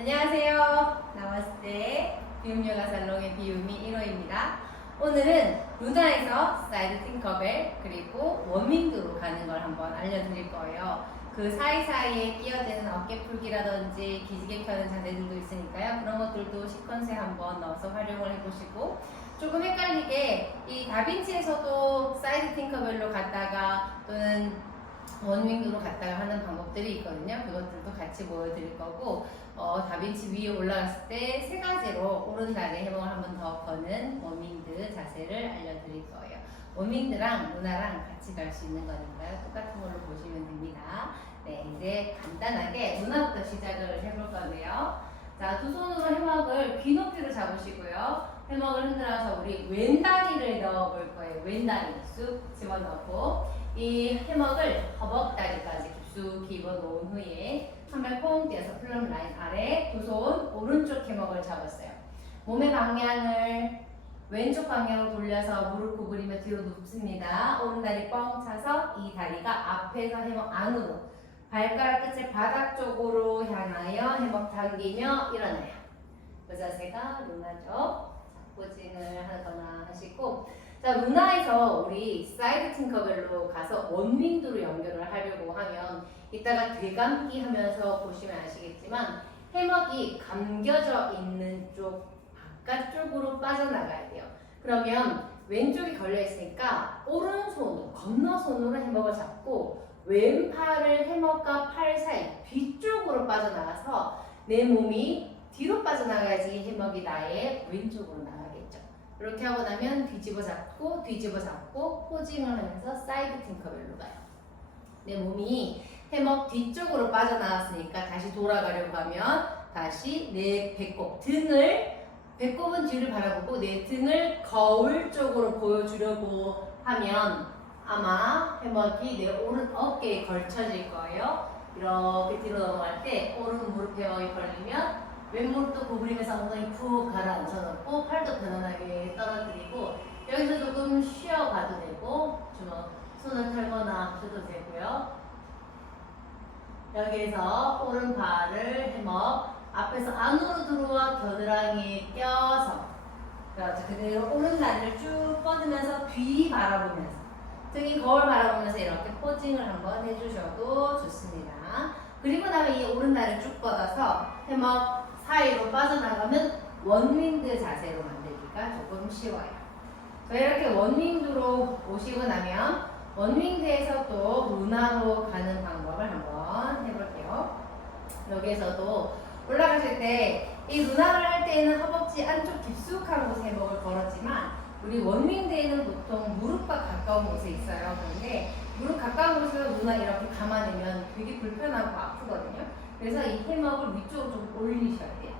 안녕하세요. 나마스테. 비움요가 살롱의 비움이 1호입니다. 오늘은 루나에서 사이드 팅커벨 그리고 워밍드로 가는 걸 한번 알려드릴 거예요. 그 사이사이에 끼어드는 어깨 풀기라든지 기지개 펴는 자세들도 있으니까요. 그런 것들도 시퀀스에 한번 넣어서 활용을 해보시고, 조금 헷갈리게 이 다빈치에서도 사이드 팅커벨로 갔다가 또는 원윙으로 갔다가 하는 방법들이 있거든요. 그것들도 같이 보여드릴 거고, 다빈치 위에 올라갔을 때 세 가지로 오른다리에 해봉을 한번 더 거는 워밍드 자세를 알려드릴 거예요. 워밍드랑 루나랑 같이 갈 수 있는 거니까요. 똑같은 걸로 보시면 됩니다. 네, 이제 간단하게 루나부터 시작을 해볼 건데요. 자, 두 손으로 해먹을 귀 높이로 잡으시고요. 해먹을 흔들어서 우리 왼다리를 넣어볼 거예요. 왼다리 쑥 집어넣고, 이 해먹을 허벅다리까지 깊숙이 입어놓은 후에 한 발 콩 띄어서 플럼 라인 아래 두 손 오른쪽 해먹을 잡았어요. 몸의 방향을 왼쪽 방향으로 돌려서 무릎 구부리며 뒤로 눕습니다. 오른다리 뻥 차서 이 다리가 앞에서 해먹 안으로, 발가락 끝을 바닥 쪽으로 향하여 해먹 당기며 일어나요. 그 자세가 루나죠. 포징을 하거나 하시고, 자, 루나에서 우리 사이드 팅커벨로 가서 원윙드로 연결을 하려고 하면 이따가 되감기 하면서 보시면 아시겠지만 해먹이 감겨져 있는 쪽 바깥쪽으로 빠져나가야 돼요. 그러면 왼쪽이 걸려 있으니까 오른손으로 건너손으로 해먹을 잡고 왼팔을 해먹과 팔 사이 뒤쪽으로 빠져나가서 내 몸이 뒤로 빠져나가야지 해먹이 나의 왼쪽으로 나가겠죠. 이렇게 하고 나면 뒤집어 잡고 포징을 하면서 사이드 팅커벨로 가요. 내 몸이 해먹 뒤쪽으로 빠져나왔으니까 다시 돌아가려고 하면 다시 내 배꼽은 뒤를 바라보고 내 등을 거울 쪽으로 보여주려고 하면 아마 해먹이 내 오른 어깨에 걸쳐질 거예요. 이렇게 뒤로 넘어갈 때 오른 무릎 해먹이 걸리면 왼무릎도 구부리면서 엉덩이 푹 가라앉혀 놓고 팔도 편안하게 떨어뜨리고, 여기서 조금 쉬어가도 되고 손을 털거나 하셔도 되고요. 여기에서 오른발을 해먹 앞에서 안으로 들어와 겨드랑이에 껴서, 그렇죠. 그대로 오른다리를 쭉 뻗으면서 뒤 바라보면서 등이 거울 바라보면서 이렇게 포징을 한번 해주셔도 좋습니다. 그리고 나면 이 오른다리를 쭉 뻗어서 해먹 사이로 빠져나가면 원윙드 자세로 만들기가 조금 쉬워요. 자, 이렇게 원윙드로 오시고 나면 원윙드에서 또 루나로 가는 방법을 한번 해볼게요. 여기에서도 올라가실 때 이 루나를 할 때에는 허벅지 안쪽 깊숙한 곳에 해먹을 걸었지만 우리 원윙드에는 보통 무릎과 가까운 곳에 있어요. 그런데 무릎 가까운 곳에서 루나 이렇게 감아내면 되게 불편하고 아프거든요. 그래서 이 해먹을 위쪽으로 좀 올리셔야 돼요.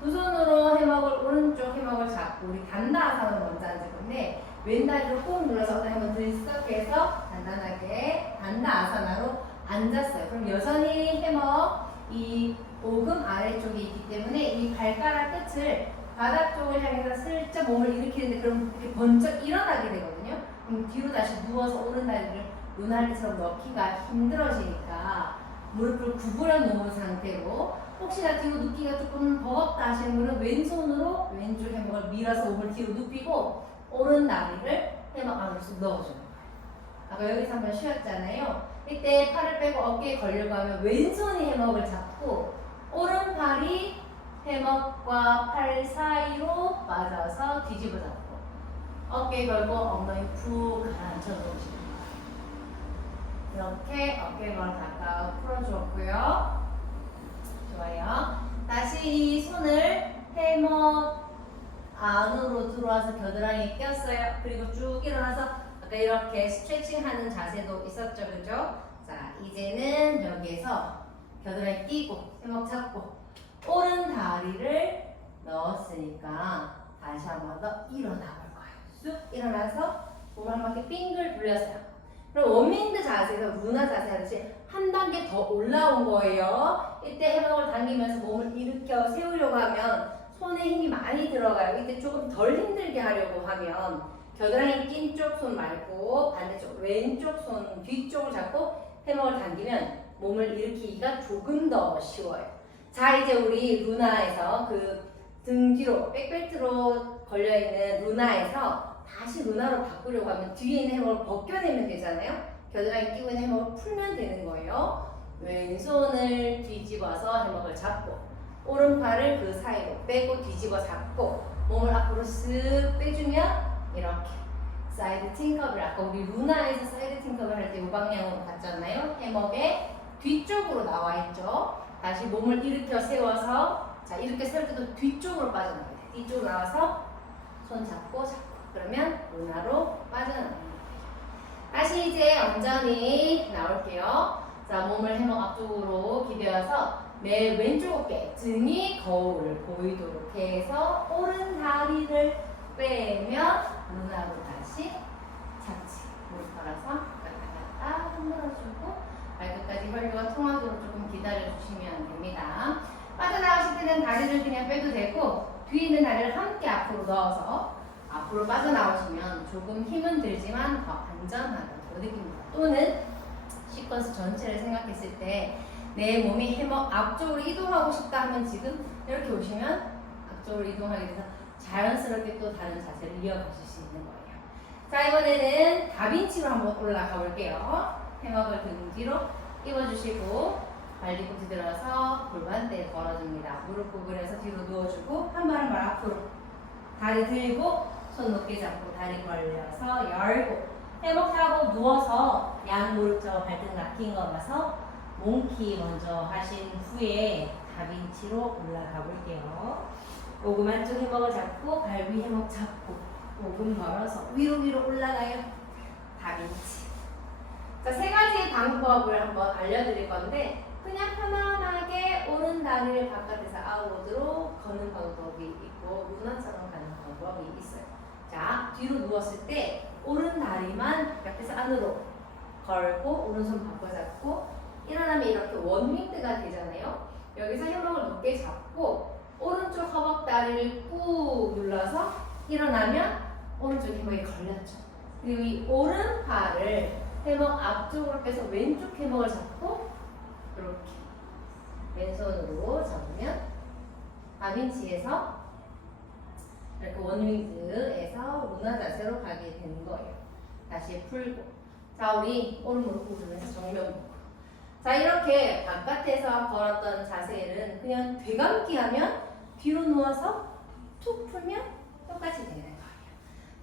두 손으로 해먹을 오른쪽 해먹을 잡고 우리 단다아사나로 먼저 앉을 건데 왼다리로 꾹 눌러서 한번 들썩해서 간단하게 단다아사나로 앉았어요. 그럼 여전히 해먹 이 오금 아래쪽에 있기 때문에 이 발가락 끝을 바닥 쪽을 향해서 슬쩍 몸을 일으키는데 그럼 이렇게 번쩍 일어나게 되거든요. 그럼 뒤로 다시 누워서 오른다리를 루나 때처럼 넣기가 힘들어지니까 무릎을 구부려 놓은 상태로, 혹시나 뒤로 눕기가 조금 버겁다 하시는 분은 왼손으로 왼쪽 해먹을 밀어서 몸을 뒤로 눕히고 오른 다리를 해먹 안으로 쑥 넣어주는 거예요. 아까 여기서 한번 쉬었잖아요. 이때 팔을 빼고 어깨에 걸려고 하면 왼손이 해먹을 잡고 오른팔이 해먹과 팔 사이로 빠져서 뒤집어 잡고 어깨에 걸고 엉덩이 푹 가라앉혀 놓으시는 거예요. 이렇게 어깨가 가까워 풀어줬고요. 좋아요. 다시 이 손을 해먹 안으로 들어와서 겨드랑이에 꼈어요. 그리고 쭉 일어나서 아까 이렇게 스트레칭하는 자세도 있었죠, 그죠? 자, 이제는 여기에서 겨드랑이 끼고 해먹 잡고 오른 다리를 넣었으니까 다시 한 번 더 일어나 볼 거예요. 쑥 일어나서 몸을 한 바퀴 빙글 돌렸어요. 그럼 원윙드 자세에서 루나 자세 하듯이 한 단계 더 올라온 거예요. 이때 해먹을 당기면서 몸을 일으켜 세우려고 하면 손에 힘이 많이 들어가요. 이때 조금 덜 힘들게 하려고 하면 겨드랑이 낀 쪽 손 말고 반대쪽 왼쪽 손 뒤쪽을 잡고 해먹을 당기면 몸을 일으키기가 조금 더 쉬워요. 자, 이제 우리 루나에서 그 등 뒤로 백벨트로 걸려있는 루나에서 다시 루나로 바꾸려고 하면 뒤에 있는 해먹을 벗겨내면 되잖아요. 겨드랑이 끼고 있는 해먹을 풀면 되는 거예요. 왼손을 뒤집어서 해먹을 잡고 오른팔을 그 사이로 빼고 뒤집어 잡고 몸을 앞으로 쓱 빼주면 이렇게 사이드 팅커벨, 아까 우리 루나에서 사이드 팅커벨 할 때 이 방향으로 갔잖아요. 해먹의 뒤쪽으로 나와 있죠. 다시 몸을 일으켜 세워서, 자, 이렇게 세울 때도 뒤쪽으로 빠져나가야 돼. 뒤쪽으로 나와서 손 잡고 그러면 루나로 빠져나가는 거예요. 다시 이제 완전히 나올게요. 자, 몸을 해먹 앞쪽으로 기대어서 내 왼쪽 어깨, 등이 거울을 보이도록 해서 오른 다리를 빼면 루나로 다시 착지. 무릎 걸어서 갔다 흔들어주고 발끝까지 혈류가 통하도록 조금 기다려주시면 됩니다. 빠져나오실 때는 다리를 그냥 빼도 되고 뒤에 있는 다리를 함께 앞으로 넣어서 앞으로 빠져나오시면 조금 힘은 들지만 더 안전하다, 더 느낍니다. 또는 시퀀스 전체를 생각했을 때 내 몸이 해먹 앞쪽으로 이동하고 싶다 하면 지금 이렇게 오시면 앞쪽으로 이동하게 돼서 자연스럽게 또 다른 자세를 이어가실 수 있는 거예요. 자, 이번에는 다빈치로 한번 올라가 볼게요. 해먹을 등 뒤로 입어주시고 발 뒤꿈치 들어서 골반대 걸어줍니다. 무릎 구부려서 뒤로 누워주고 한 발 한 발 앞으로 다리 들고 손 높게 잡고 다리 벌려서 열고 해먹하고 누워서 양 무릎 저 발등 락킹 걸어서 몽키 먼저 하신 후에 다빈치로 올라가 볼게요. 오금 한쪽 해먹을 잡고 발 위 해먹 잡고 오금 걸어서 위로 올라가요. 다빈치. 자, 세 가지 방법을 한번 알려드릴 건데 그냥 편안하게 오른 다리를 바깥에서 아웃으로 거는 방법이 있고 루나처럼 가는 방법이 있어요. 자, 뒤로 누웠을 때 오른 다리만 바깥에서 안으로 걸고 오른손 바꿔 잡고 일어나면 이렇게 원윙드가 되잖아요. 여기서 해먹을 높게 잡고 오른쪽 허벅다리를 꾹 눌러서 일어나면 오른쪽 해먹이 걸렸죠. 그리고 이 오른팔을 해먹 앞쪽으로 빼서 왼쪽 해먹을 잡고 이렇게 왼손으로 잡으면 다빈치에서 이렇게 원윙드에서 루나 자세로 가게 되는 거예요. 다시 풀고, 자, 우리 오른 무릎 꿇으면서 정면 보고. 자, 이렇게 바깥에서 걸었던 자세는 그냥 되감기 하면 뒤로 누워서 툭 풀면 똑같이 되는 거예요.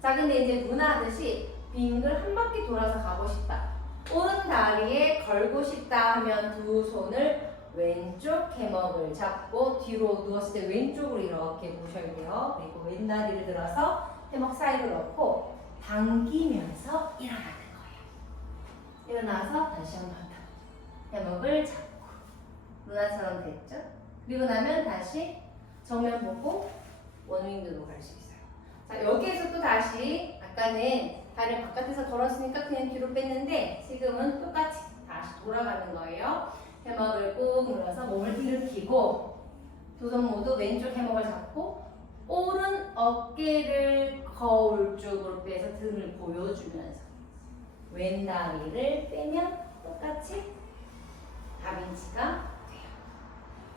자, 근데 이제 루나 하듯이 빙글 한 바퀴 돌아서 가고 싶다, 오른 다리에 걸고 싶다 하면 두 손을 왼쪽 해먹을 잡고 뒤로 누웠을 때 왼쪽으로 이렇게 모셔야 돼요. 그리고 왼 다리를 들어서 해먹 사이로 넣고 당기면서 일어나는 거예요. 일어나서 다시 한 번 더 해먹을 잡고 루나처럼 됐죠? 그리고 나면 다시 정면 보고 원윙드로 갈 수 있어요. 자, 여기에서 또 다시 아까는 다리를 바깥에서 걸었으니까 그냥 뒤로 뺐는데 지금은 똑같이 다시 돌아가는 거예요. 해먹을 꾹 눌러서 몸을 일으키고 두 손 모두 왼쪽 해먹을 잡고 오른 어깨를 거울 쪽으로 빼서 등을 보여주면서 왼 다리를 빼면 똑같이 다빈치가 돼요.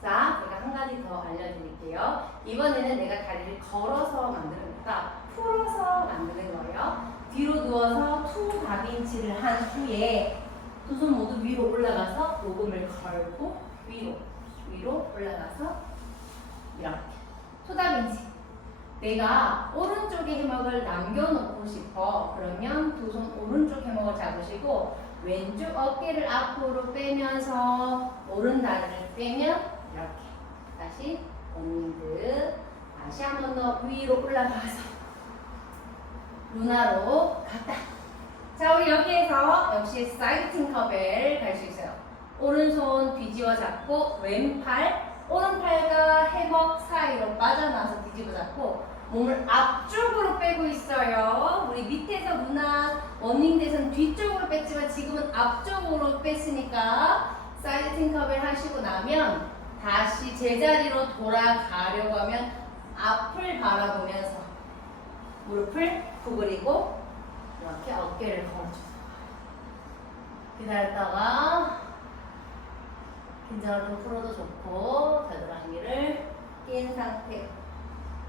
자, 제가 한 가지 더 알려드릴게요. 이번에는 내가 다리를 걸어서 만드는 것보다 풀어서 만드는 거예요. 뒤로 누워서 투 다빈치를 한 후에 두 손 모두 위로 올라가서 오금을 걸고 위로 올라가서 이렇게 투 다빈치. 내가 오른쪽에 해먹을 남겨놓고 싶어. 그러면 두 손 오른쪽 해먹을 잡으시고 왼쪽 어깨를 앞으로 빼면서 오른 다리를 빼면 이렇게 다시 원윙드. 다시 한 번 더 위로 올라가서 루나로 갔다. 자, 우리 여기에서 역시 사이드 팅커벨 갈 수 있어요. 오른손 뒤집어 잡고 왼팔, 오른팔과 해먹 사이로 빠져나와서 뒤집어 잡고 몸을 앞쪽으로 빼고 있어요. 우리 밑에서 루나 원윙드에서는 뒤쪽으로 뺐지만 지금은 앞쪽으로 뺐으니까 사이드 팅커벨 하시고 나면 다시 제자리로 돌아가려고 하면 앞을 바라보면서 무릎을 구부리고 이렇게 어깨를 걸어줘서 기다렸다가 긴장을 좀 풀어도 좋고 겨드랑이를 낀 상태로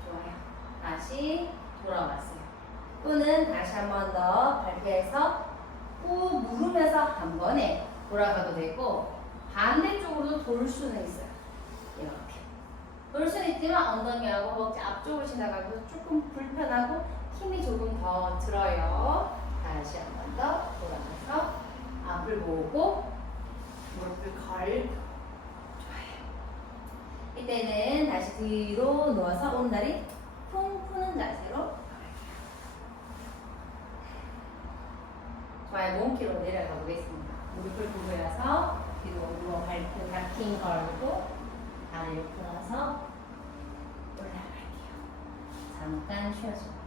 좋아요. 다시 돌아왔어요. 또는 다시 한 번 더 발피해서 꾹 누르면서 한 번에 돌아가도 되고 반대쪽으로도 돌 수는 있어요. 이렇게 돌 수는 있지만 엉덩이하고 허벅지 앞쪽으로 지나가고 조금 불편하고 힘이 조금 더 들어요. 다시 한 번 더 돌아가서 앞을 보고 무릎을 걸고 좋아요. 이때는 다시 뒤로 누워서 온다리 퉁 푸는 자세로 가볼게요. 좋아요. 몸키로 내려가 보겠습니다. 무릎을 구부려서 뒤로 누워 발등 락킹 걸고 다리를 풀어서 올라갈게요. 잠깐 쉬어줍니다.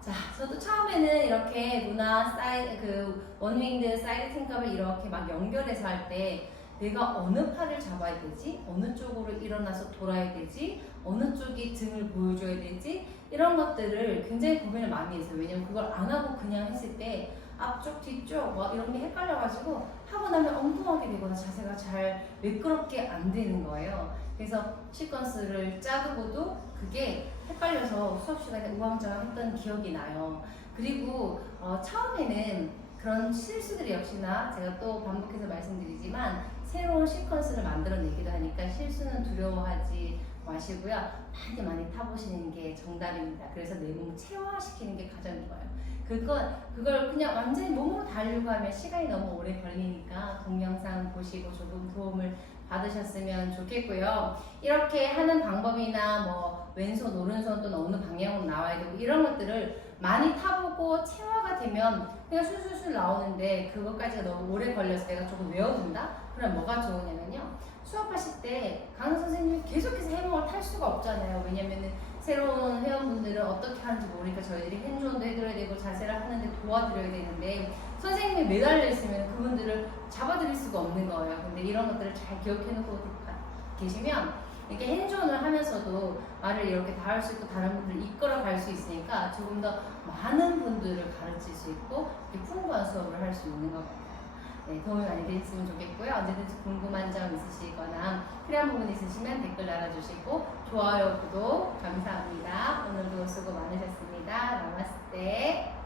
자, 저도 처음에는 이렇게 누나 사이드 원윙드 사이드 팅컵을 이렇게 막 연결해서 할 때 내가 어느 팔을 잡아야 되지? 어느 쪽으로 일어나서 돌아야 되지? 어느 쪽이 등을 보여줘야 되지? 이런 것들을 굉장히 고민을 많이 했어요. 왜냐면 그걸 안 하고 그냥 했을 때 앞쪽, 뒤쪽 막 이런 게 헷갈려가지고 하고 나면 엉뚱하게 되거나 자세가 잘 매끄럽게 안 되는 거예요. 그래서 시퀀스를 짜두고도 그게 헷갈려서 수업 시간에 우왕좌왕했던 기억이 나요. 그리고 처음에는 그런 실수들이 역시나 제가 또 반복해서 말씀드리지만 새로운 시퀀스를 만들어내기도 하니까 실수는 두려워하지 마시고요. 많이 많이 타보시는 게 정답입니다. 그래서 내 몸을 체화시키는 게 가장 좋아요. 그걸 그냥 완전히 몸으로 다루려고 하면 시간이 너무 오래 걸리니까 동영상 보시고 조금 도움을 받으셨으면 좋겠고요. 이렇게 하는 방법이나 뭐 왼손, 오른손 또는 어느 방향으로 나와야 되고 이런 것들을 많이 타보고 체화가 되면 그냥 술술술 나오는데 그것까지가 너무 오래 걸려서 내가 조금 외워둔다? 그럼 뭐가 좋으냐면요. 수업하실 때 강사 선생님이 계속해서 해몽을 탈 수가 없잖아요. 왜냐면은 새로운 회원분들은 어떻게 하는지 모르니까 저희들이 핸즈온도 해드려야 되고 자세를 하는데 도와드려야 되는데 선생님이 매달려 있으면 그분들을 잡아드릴 수가 없는 거예요. 근데 이런 것들을 잘 기억해 놓고 계시면 이렇게 핸즈온을 하면서도 말을 이렇게 다 할 수 있고 다른 분들을 이끌어 갈 수 있으니까 조금 더 많은 분들을 가르칠 수 있고 이렇게 풍부한 수업을 할 수 있는 것 같아요. 네, 도움이 많이 되셨으면 좋겠고요. 언제든지 궁금한 점 있으시거나 필요한 부분 있으시면 댓글 달아주시고 좋아요, 구독 감사합니다. 오늘도 수고 많으셨습니다. 나마스테.